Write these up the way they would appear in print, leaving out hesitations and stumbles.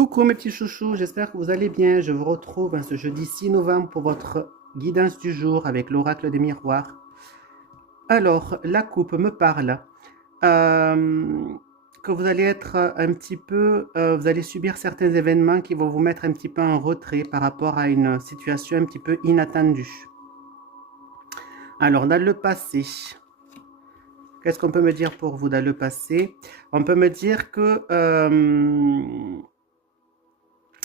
Coucou mes petits chouchous, j'espère que vous allez bien. Je vous retrouve ce jeudi 6 novembre pour votre guidance du jour avec l'oracle des miroirs. Alors, la coupe me parle euh, que vous allez être un petit peu, vous allez subir certains événements qui vont vous mettre un petit peu en retrait par rapport à une situation un petit peu inattendue. Alors, dans le passé, qu'est-ce qu'on peut me dire pour vous dans le passé? On peut me dire que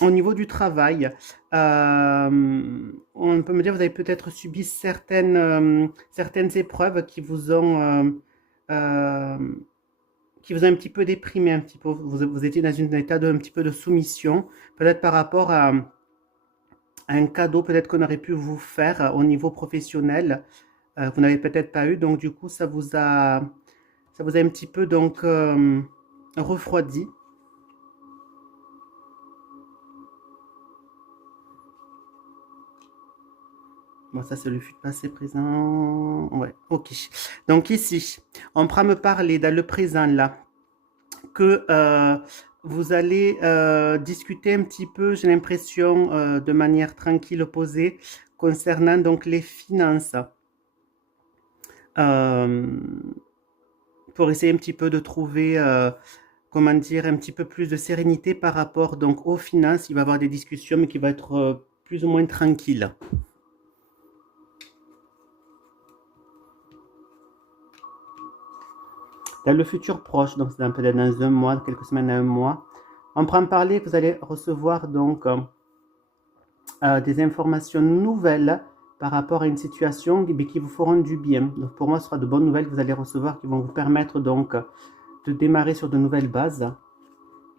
au niveau du travail, on peut me dire que vous avez peut-être subi certaines épreuves euh, qui vous ont un petit peu déprimé, un petit peu. Vous étiez dans un état un petit peu de soumission, peut-être par rapport à un cadeau peut-être qu'on aurait pu vous faire au niveau professionnel, vous n'avez peut-être pas eu, donc du coup ça vous a un petit peu donc refroidi. Bon, ça, c'est le futur passé présent. Ouais, ok. Donc ici, on prend me parler dans le présent là, que vous allez discuter un petit peu, j'ai l'impression, de manière tranquille, posée, concernant donc les finances. Euh, pour essayer un petit peu de trouver, comment dire, un petit peu plus de sérénité par rapport donc aux finances. Il va y avoir des discussions, mais qui vont être plus ou moins tranquilles. Dans le futur proche, donc c'est peut-être dans un mois, quelques semaines à un mois, on prend parler que vous allez recevoir donc des informations nouvelles par rapport à une situation qui vous feront du bien. Donc pour moi, ce sera de bonnes nouvelles que vous allez recevoir qui vont vous permettre donc de démarrer sur de nouvelles bases.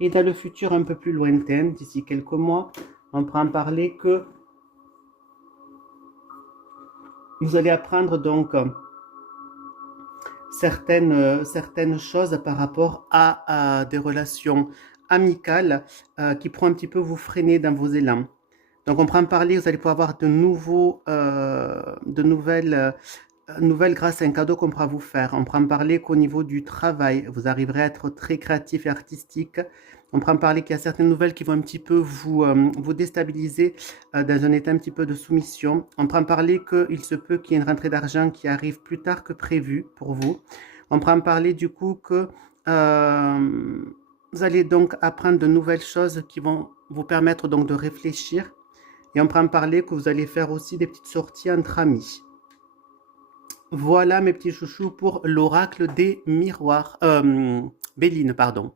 Et dans le futur un peu plus lointain, d'ici quelques mois, on prend parler que vous allez apprendre donc certaines choses par rapport à des relations amicales qui pourront un petit peu vous freiner dans vos élans. Donc on prend parler, vous allez pouvoir avoir de nouvelles grâce à un cadeau qu'on pourra vous faire. On prend parler qu'au niveau du travail, vous arriverez à être très créatif et artistique. On prend parler qu'il y a certaines nouvelles qui vont un petit peu vous déstabiliser dans un état un petit peu de soumission. On prend parler qu'il se peut qu'il y ait une rentrée d'argent qui arrive plus tard que prévu pour vous. On prend parler du coup que vous allez donc apprendre de nouvelles choses qui vont vous permettre donc de réfléchir. Et on prend parler que vous allez faire aussi des petites sorties entre amis. Voilà mes petits chouchous pour l'oracle des miroirs. Béline, pardon.